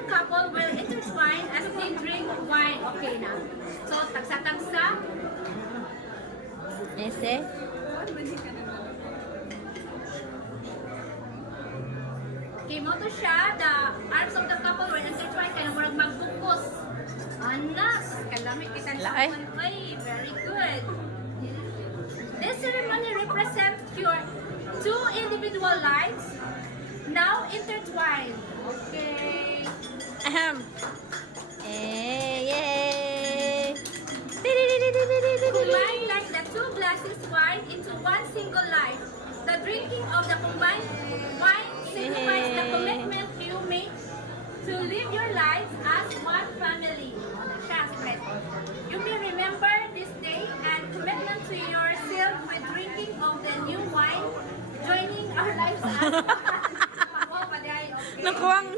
The couple will intertwine as they drink wine. Okay na. So, tagsa-tagsa. Ese? Okay, mo to siya. The arms of the couple will intertwine. Kaya murag magbukos. Anas! Kalamit kita Laay. naman. Ay, very good. This ceremony represents your two individual lives now intertwined. Okay. Ahem. Yay! Combine like the two glasses wine into one single life. The drinking of the combined wine signifies the commitment you make to live your lives as one family. Siya, secret. You may remember this day and commitment to yourself with drinking of the new wine, joining our lives as one. Okay. Nakuwang